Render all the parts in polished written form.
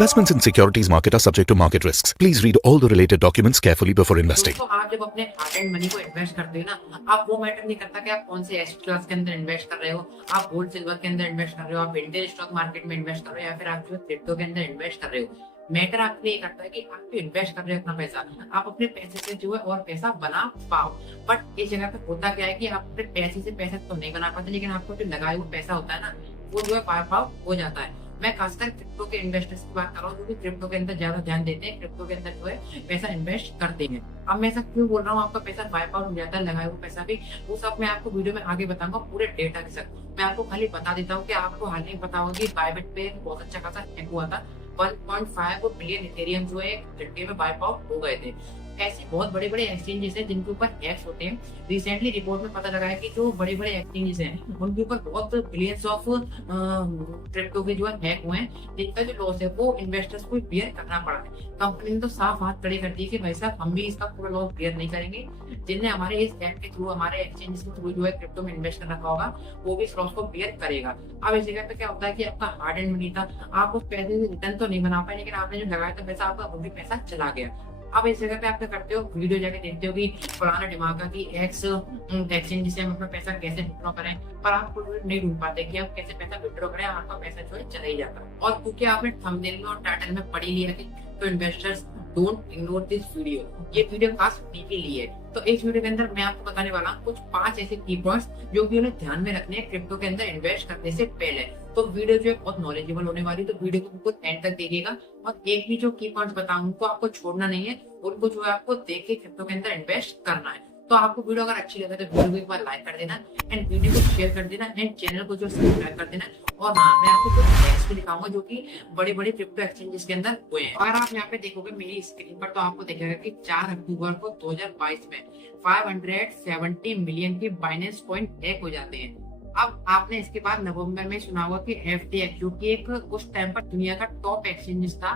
Investments in securities market are subject to market risks. Please read all the related documents carefully before investing. तो आप जब अपने hard and money को invest करते हो ना, आप वो मैटर नहीं करता कि आप कौन से एसेट क्लास के अंदर इन्वेस्ट कर रहे हो, आप गोल्ड सिल्वर के अंदर इन्वेस्ट कर रहे हो, आप इंडियन स्टॉक मार्केट में इन्वेस्ट कर रहे हो या फिर आप जो क्रिप्टो के अंदर इन्वेस्ट कर रहे हो। मैटर आपके लिए करता है कि आप इन्वेस्ट कर रहे हो अपना पैसा, आप अपने पैसे से जो है और पैसा बना पाओ। बट इस जगह पे होता क्या है कि आप अपने पैसे से पैसा तो नहीं बना पाते, लेकिन आपको जो लगाया हुआ पैसा होता है ना, वो जो है पाव हो जाता है। मैं खासकर क्रिप्टो के इन्वेस्टर्स की बात कर रहा हूँ, जो कि क्रिप्टो के अंदर ज्यादा ध्यान देते हैं, क्रिप्टो के अंदर जो है पैसा इन्वेस्ट करते हैं। अब मैं ऐसा क्यों बोल रहा हूँ, आपका पैसा वाइप आउट हो जाता है, लगाया हुआ पैसा भी, वो सब मैं आपको वीडियो में आगे बताऊंगा पूरे डेटा के साथ। मैं आपको खाली बता देता हूँ कि आपको हाल ही पता होगा कि बायबिट पे बहुत अच्छा खासा हैक हुआ था, 1.5 बिलियन इथेरियम जो है घंटे में वाइप आउट हो गए थे। ऐसे बहुत बड़े बड़े एक्सचेंजेस हैं जिनके ऊपर हैक्स होते हैं। रिसेंटली रिपोर्ट में पता लगा है कि जो बड़े बड़े एक्सचेंजेस हैं उनके ऊपर बहुत बिलियंस ऑफ क्रिप्टो के जो है हैक हुए हैं, जिनका जो लॉस है वो इन्वेस्टर्स को बियर करना पड़ा है। कंपनी ने तो साफ हाथ खड़े कर दिए कि भाई साहब हम भी इसका पूरा लॉस बियर नहीं करेंगे। जिनने हमारे इस ऐप के थ्रू, हमारे एक्सचेंजेस के थ्रू जो है क्रिप्टो में इन्वेस्ट कर रखा होगा, वो भी इस लॉस को बियर करेगा। अब इस जगह पे क्या होता है कि आपका हार्ड एंड मनी था, आप उस पैसे से रिटर्न तो नहीं बना पाए, लेकिन आपने जो लगाया था पैसा, आपका वो भी पैसा चला गया। अब इस जगह पे आप क्या करते हो, वीडियो जाके देखते हो कि फलाना दिमाग की एक्स एक्सचेंज से हम अपना पैसा कैसे विड्रॉ करें, पर आप नहीं ढूंढ पाते कि आप कैसे पैसा विड्रॉ करें, आपका पैसा जो है चला ही जाता है। और क्योंकि आपने थंबनेल में और टाइटल में पढ़ लिया कि तो investors don't ignore this video, ये वीडियो खास के लिए है। तो इस वीडियो के अंदर मैं आपको बताने वाला हूँ कुछ 5 ऐसे की पॉइंट्स जो कि उन्हें ध्यान में रखने हैं क्रिप्टो के अंदर इन्वेस्ट करने से पहले। तो वीडियो जो है बहुत नॉलेजेबल होने वाली, तो वीडियो को बिल्कुल एंड तक देखिएगा। और एक भी जो की पॉइंट्स बताऊं उनको आपको छोड़ना नहीं है, उनको जो है आपको देख के क्रिप्टो के अंदर इन्वेस्ट करना है। तो आपको वीडियो अगर अच्छी लगे तो वीडियो को एक बार लाइक कर देना एंड वीडियो को शेयर कर देना एंड चैनल को जो सब्सक्राइब कर देना। और हाँ, मैं आपको कुछ हैक्स भी दिखाऊंगा जो कि बड़े बड़े क्रिप्टो एक्सचेंजेस के अंदर हुए हैं। अगर आप यहाँ पे देखोगे मेरी स्क्रीन पर, तो आपको दिखेगा कि 4 अक्टूबर को 2022 में 570 मिलियन के बाइनेंस पॉइंट हैक हो जाते हैं। अब आपने इसके बाद नवंबर में सुना होगा कि FTX, जो कि एक उस टाइम पर दुनिया का टॉप एक्सचेंजेस था,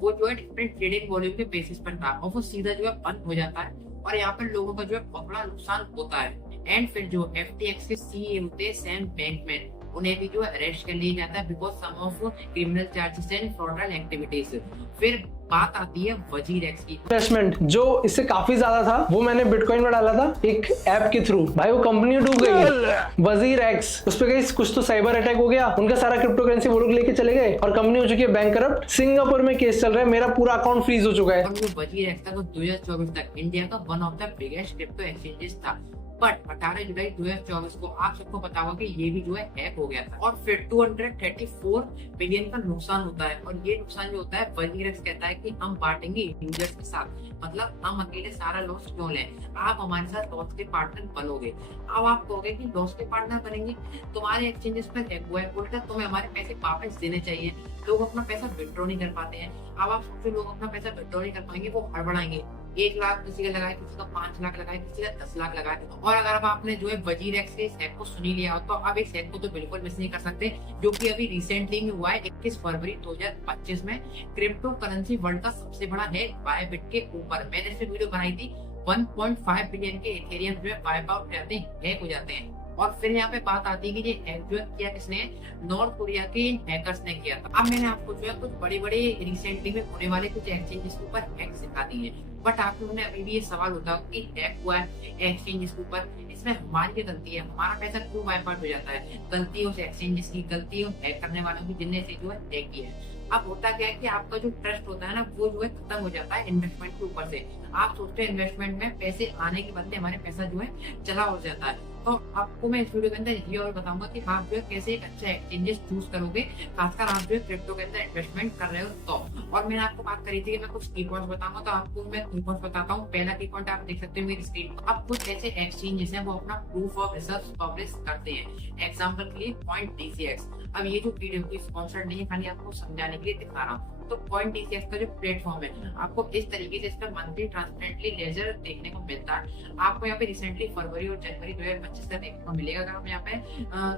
वो जो है डिफरेंट ट्रेडिंग वॉल्यूम के बेसिस पर था और वो सीधा जो है बंद हो जाता है और यहाँ पर लोगों का जो है बहुत बड़ा नुकसान होता है। एंड फिर जो FTX के CEO थे सैम बैंकमैन, उन्हें भी जो है अरेस्ट कर लिया जाता है because some of criminal charges and fraudulent activities. फिर बात आती है वजीर एक्स की। इन्वेस्टमेंट जो इससे काफी ज्यादा था वो मैंने बिटकॉइन में डाला था एक ऐप के थ्रू। भाई वो कंपनी डूब गई, वजीर एक्स, उस पे कुछ तो साइबर अटैक हो गया, उनका सारा क्रिप्टो करेंसी वो लोग लेके चले गए और कंपनी हो चुकी है बैंकरप्ट। सिंगापुर में केस चल रहा है, मेरा पूरा अकाउंट फ्रीज हो चुका है। और जो वजीर एक्स था वो 2024 तक इंडिया का one of the biggest crypto exchanges था। बट 18 जुलाई 2024 को आप सबको पता होगा कि ये भी जो है हैक हो गया था और फिर 234 बिलियन का नुकसान होता है। और ये नुकसान जो होता है, वजीर एक्स कहता है कि हम बांटेंगे यूजर्स के साथ, मतलब हम अकेले सारा लॉस क्यों लें, आप हमारे साथ लॉस के पार्टनर बनोगे। अब आप कहोगे कि लॉस के पार्टनर बनेंगे, तुम्हारे एक्सचेंजेस पर हैक हुआ है, उल्टा तुम्हें हमारे पैसे वापस देने चाहिए। लोग अपना पैसा विड्रॉ नहीं कर पाते हैं। अब आप सोचो, लोग अपना पैसा विड्रॉ नहीं कर पाएंगे, वो हड़बड़ाएंगे। 1 लाख किसी का लगाए, किसी का 5 लाख लगाए, किसी का 10 लाख लगाए। और अगर अब आपने जो है वजीर एक्स के इस हैक को सुनी लिया हो, तो अब इस हैक को तो बिल्कुल मिस नहीं कर सकते, जो कि अभी रिसेंटली में हुआ है 21 फरवरी 2025 में। क्रिप्टो करेंसी वर्ल्ड का सबसे बड़ा हैक बायबिट के ऊपर, मैंने इस वीडियो बनाई थी। 1.5 बिलियन के इथेरियम जो है वाइप आउट हो जाते हैं, हैक हो जाते हैं। और फिर यहाँ पे बात आती है कि ये हैक जो है किया किसने, नॉर्थ कोरिया के हैकर्स ने किया था। अब मैंने आपको जो है कुछ बड़े बड़े रिसेंटली में होने वाले कुछ एक्सचेंजेस के ऊपर हैक सिखा दी है। बट आप लोगों ने अभी भी ये सवाल होता है कि हैक हुआ है एक्सचेंजेस के ऊपर, इसमें हमारी क्या गलती है, हमारा पैसा क्यों वाइप आउट हो जाता है? गलती है उस एक्सचेंजेस की, गलती है हैक करने वालों की जिनने से जो है हैक किया है। अब होता क्या है कि आपका जो ट्रस्ट होता है ना, वो जो है खत्म हो जाता है इन्वेस्टमेंट के ऊपर से। आप सोचते हैं इन्वेस्टमेंट में पैसे आने के बदले हमारे पैसा जो है चला हो जाता है। तो आपको मैं इस वीडियो के अंदर ये और बताऊंगा कि आप जो है कैसे एक अच्छा एक्सचेंजेस चूज करोगे, खासकर आप जो है क्रिप्टो के अंदर इन्वेस्टमेंट कर रहे हो तो। और मैंने आपको बात करी थी कि मैं कुछ की पॉइंट्स बताऊंगा, तो आपको मैं की पॉइंट्स बताता हूँ। पहला की पॉइंट आप देख सकते हो मेरी स्क्रीन पर। अब कुछ ऐसे एक्सचेंजेस हैं वो अपना प्रूफ ऑफ रिजर्व पब्लिश करते हैं। एग्जाम्पल के लिए पॉइंट DCX। अब ये जो वीडियो की स्पॉन्सर नहीं है, खाली आपको समझाने के लिए दिखा रहा हूँ। तो पॉइंट DCX का जो प्लेटफॉर्म है, आपको इस तरीके से इसका मंथली ट्रांसपेरेंटली लेजर देखने को मिलता है। आपको यहाँ पे रिसेंटली फरवरी और जनवरी 2025 का देखने को मिलेगा। अगर हम यहाँ पे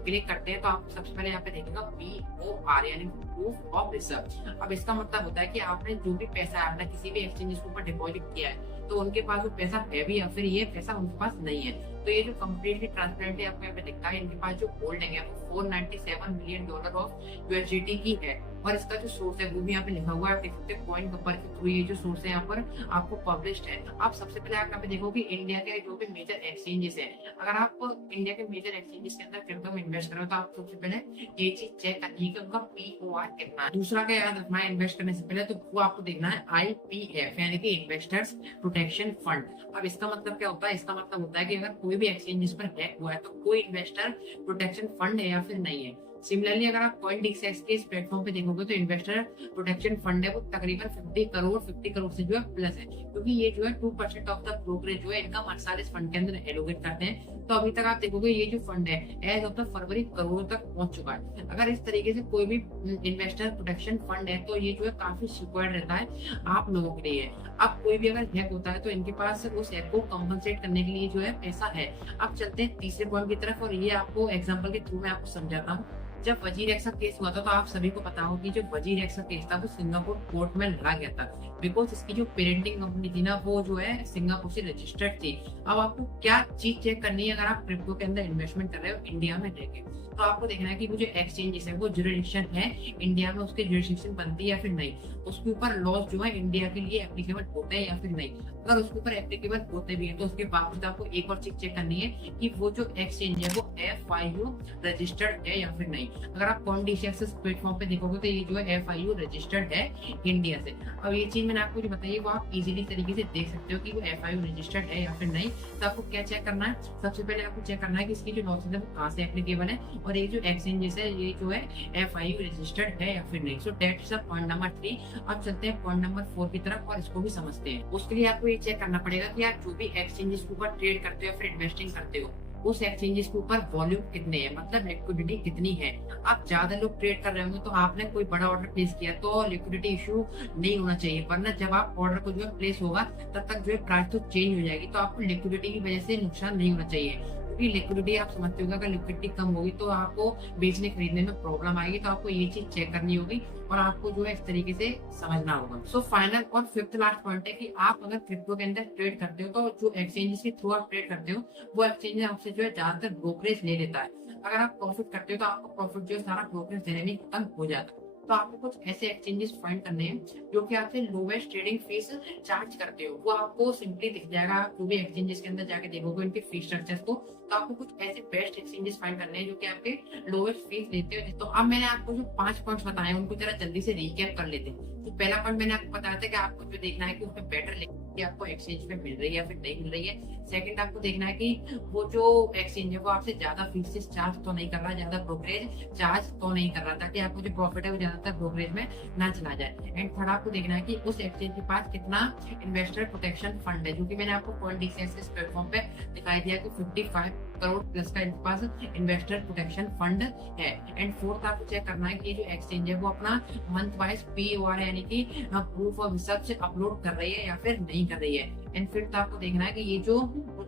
क्लिक करते हैं तो आपको सबसे पहले यहाँ पे देखेगा POR यानी प्रूफ ऑफ रिजर्व। अब इसका मतलब होता है कि आपने जो भी पैसा आपने किसी भी एक्सचेंजेस के ऊपर डिपॉजिट किया है, तो उनके पास वो पैसा है भी या फिर ये पैसा उनके पास नहीं है। तो ये जो कम्प्लीटली ट्रांसपेरेंटली आपको यहाँ पे दिखता है, इनके पास जो होल्डिंग है वो $497 मिलियन ऑफ यूएसडीटी की है। और इसका जो सोर्स है वो भी यहाँ पे लिखा हुआ है, आप देख सकते हैं कॉइन कपर के थ्रू ये जो सोर्स है यहाँ पर आपको पब्लिश्ड है। आप सबसे पहले आप यहाँ पे देखोगे इंडिया के जो भी मेजर एक्सचेंजेस है, अगर आप इंडिया के मेजर एक्सचेंजेस के अंदर क्रिप्टो में इन्वेस्ट करो तो आप सबसे पहले ये चीज चेक करनी है उनका POR कितना है। दूसरा क्या याद रखना है इन्वेस्ट करने से पहले, तो वो आपको देखना है IPF यानी कि इन्वेस्टर्स प्रोटेक्शन फंड। अब इसका मतलब क्या होता है, इसका मतलब होता है कि अगर कोई भी एक्सचेंजेस पर हैक हुआ है तो कोई इन्वेस्टर प्रोटेक्शन फंड है या फिर नहीं है। सिमिलरली अगर आप CoinDesk के इस प्लेटफॉर्म पे देखोगे तो इन्वेस्टर प्रोटेक्शन फंड है वो तकरीबन 50 करोड़ से जो है प्लस है, क्योंकि ये जो है 2% ऑफ द ब्रोकरेज जो है इनकम हर साल इस फंड के अंदर एलोकेट करते हैं। तो अभी तक आप देखोगे ये जो फंड है as of the February crore तक पहुंच चुका है। अगर इस तरीके से कोई भी इन्वेस्टर प्रोटेक्शन फंड है तो ये जो है काफी सिक्योर्ड रहता है आप लोगों के लिए। अब कोई भी अगर हैक होता है तो इनके पास उस हैक को कंपनसेट करने के लिए जो है पैसा है। अब चलते हैं तीसरे पॉइंट की तरफ, और ये आपको एग्जाम्पल के थ्रू मैं आपको समझाता हूँ। जब वजीर एक्स का केस हुआ था तो आप सभी को पता होगा कि जो वजीर एक्स का केस था वो सिंगापुर कोर्ट में लड़ा गया था, बिकॉज इसकी जो पेरेंटिंग कंपनी थी ना वो जो है सिंगापुर से रजिस्टर्ड थी। अब आपको क्या चीज चेक करनी है अगर आप क्रिप्टो के अंदर इन्वेस्टमेंट कर रहे हो इंडिया में रहकर, तो आपको देखना है कि वो जो एक्सचेंजेस है वो जुरिडिक्शन है इंडिया में, उसके जुरिडिक्शन बनती है या फिर नहीं, उसके ऊपर लॉज जो है इंडिया के लिए एप्लीकेबल होते हैं या फिर नहीं। अगर उसके ऊपर एप्लीकेबल होते भी है तो उसके बावजूद आपको एक और चीज चेक करनी है कि वो जो एक्सचेंज है वो FIU रजिस्टर्ड है या फिर नहीं। अगर आप CoinDesk प्लेटफॉर्म पे देखोगे तो ये जो है FIU रजिस्टर्ड है इंडिया से। अब ये चीज मैंने आपको जो बताई है वो आप इजीली तरीके से देख सकते हो कि वो FIU रजिस्टर्ड है या फिर नहीं। तो आपको क्या चेक करना है, सबसे पहले आपको चेक करना है कि इसकी जो लॉसेज है वो कहाँ से एप्लीकेबल है, और ये जो एक्सचेंजेस है ये जो है FIU रजिस्टर्ड है या फिर नहीं। So that's point number 3। अब चलते हैं पॉइंट नंबर 4 की तरफ और इसको भी समझते हैं। उसके लिए आपको ये चेक करना पड़ेगा कि आप जो भी एक्सचेंजेस के ऊपर ट्रेड करते हो या फिर इन्वेस्टिंग करते हो उस एक्सचेंजेस के ऊपर वॉल्यूम कितने हैं, मतलब लिक्विडिटी कितनी है। आप ज्यादा लोग ट्रेड कर रहे होंगे तो आपने कोई बड़ा ऑर्डर प्लेस किया तो लिक्विडिटी इशू नहीं होना चाहिए, वरना जब आप ऑर्डर को जो है प्लेस होगा तब तक जो है प्राइस तो चेंज हो जाएगी, तो आपको लिक्विडिटी की वजह से नुकसान नहीं होना चाहिए। लिक्विडिटी आप समझते हो अगर लिक्विडिटी कम होगी तो आपको बेचने खरीदने में प्रॉब्लम आएगी, तो आपको ये चीज चेक करनी होगी और आपको जो है इस तरीके से समझना होगा। सो फाइनल और फिफ्थ लास्ट पॉइंट है कि आप अगर क्रिप्टो के अंदर ट्रेड करते हो तो जो एक्सचेंजेस के थ्रू आप ट्रेड करते हो वो एक्सचेंज आपसे जो है ज्यादातर ब्रोकरेज ले लेता है। अगर आप प्रॉफिट करते हो तो आपको प्रॉफिट जो है सारा ब्रोकरेज देने में खत्म हो जाता है। तो आपको कुछ ऐसे एक्सचेंजेस फाइंड करने हैं जो कि आपसे लोवेस्ट ट्रेडिंग फीस चार्ज करते हो, वो आपको सिंपली दिख जाएगा। आप जो भी एक्सचेंजेस के अंदर जाके देखोगे उनके फीस स्ट्रक्चर्स को, तो आपको कुछ ऐसे बेस्ट एक्सचेंजेस फाइंड करने हैं जो कि आपके लोवेस्ट फीस लेते हो। तो अब मैंने आपको जो 5 पॉइंट्स बताए उनको जरा जल्दी से रिकैप कर लेते हैं। तो पहला पॉइंट मैंने आपको बताया था कि आपको जो देखना है कि उसमें बेटर लिक्विडिटी आपको एक्सचेंज में मिल रही है या फिर नहीं मिल रही है। सेकंड आपको देखना है कि वो जो एक्सचेंज है वो आपसे ज्यादा फीस चार्ज तो नहीं कर रहा, ज्यादा ब्रोकरेज चार्ज तो नहीं कर रहा, ताकि आपको जो प्रॉफिट है वो ज्यादातर ब्रोकरेज में ना चला जाए। एंड थर्ड आपको देखना है कि उस एक्सचेंज के पास कितना इन्वेस्टर प्रोटेक्शन फंड है, जो कि मैंने आपको CoinDesk प्लेटफॉर्म पे दिखाई दिया कि 55 करोड़ प्लस का इनके पास इन्वेस्टर प्रोटेक्शन फंड है। एंड फोर्थ आपको चेक करना है कि जो एक्सचेंज है वो अपना मंथ वाइज POR यानी कि प्रूफ ऑफ रिजर्व से अपलोड कर रही है या फिर नहीं कर रही है। एंड फिफ्थ आपको देखना है कि ये जो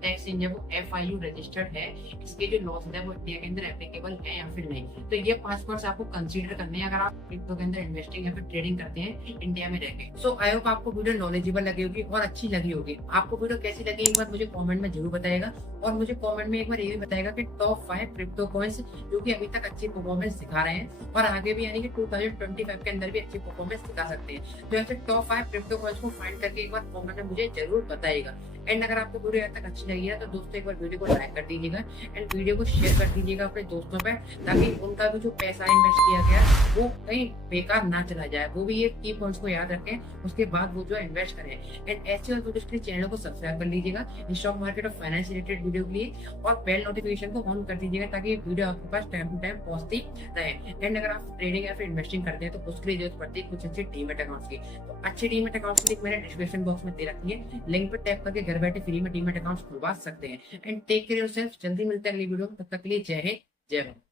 एक्सचेंज है वो FIU रजिस्टर्ड है, इसके जो लॉस है वो इंडिया के अंदर एप्लीकेबल है या फिर नहीं। तो ये 5 पॉइंट्स आपको कंसीडर करने हैं अगर आप क्रिप्टो के अंदर इन्वेस्टिंग या फिर ट्रेडिंग करते हैं इंडिया में रहकर। सो आई होप आपको वीडियो नॉलेजेबल लगी होगी और अच्छी लगी होगी। आपको वीडियो कैसी लगी एक बार मुझे कमेंट में जरूर बताएगा, और मुझे कमेंट में एक बार ये भी बताएगा कि टॉप 5 क्रिप्टो कॉइन्स जो कि अभी तक अच्छी परफॉर्मेंस दिखा रहे हैं और आगे भी यानी कि 2025 के अंदर भी अच्छी परफॉर्मेंस दिखा सकते हैं। तो ऐसे टॉप 5 क्रिप्टो कॉइन्स को फाइंड करके एक बार कमेंट में मुझे जरूर बताइएगा। एंड अगर आपको वीडियो आज तक अच्छी लगी है तो दोस्तों एक बार वीडियो को लाइक कर दीजिएगा एंड वीडियो को शेयर कर दीजिएगा अपने दोस्तों पे, ताकि उनका भी जो पैसा इन्वेस्ट किया गया वो कहीं बेकार ना चला जाए। वो भी ये की पॉइंट्स को याद रखें, उसके बाद वो जो इन्वेस्ट करें। एंड ऐसे और वीडियोस के लिए चैनल को सब्सक्राइब कर लीजिएगा स्टॉक मार्केट और फाइनेंस रिलेटेड वीडियो के लिए, और बेल नोटिफिकेशन को ऑन कर दीजिएगा ताकि वीडियो आपके पास टाइम टू टाइम पहुंचती रहे। एंड अगर आप ट्रेडिंग या फिर इन्वेस्टिंग करते हैं तो उसके लिए जरूरत पड़ती है कुछ अच्छे डीमैट अकाउंट्स की। तो अच्छे डीमैट अकाउंट्स की लिंक मैंने डिस्क्रिप्शन बॉक्स में दे रखी है, लिंक पर टैप करके घर बैठे फ्री में डीमैट अकाउंट्स खुलवा सकते हैं। एंड टेक केयर योरसेल्फ, जल्दी मिलते हैं अगली वीडियो में, तब तक के लिए जय हिंद जय भारत।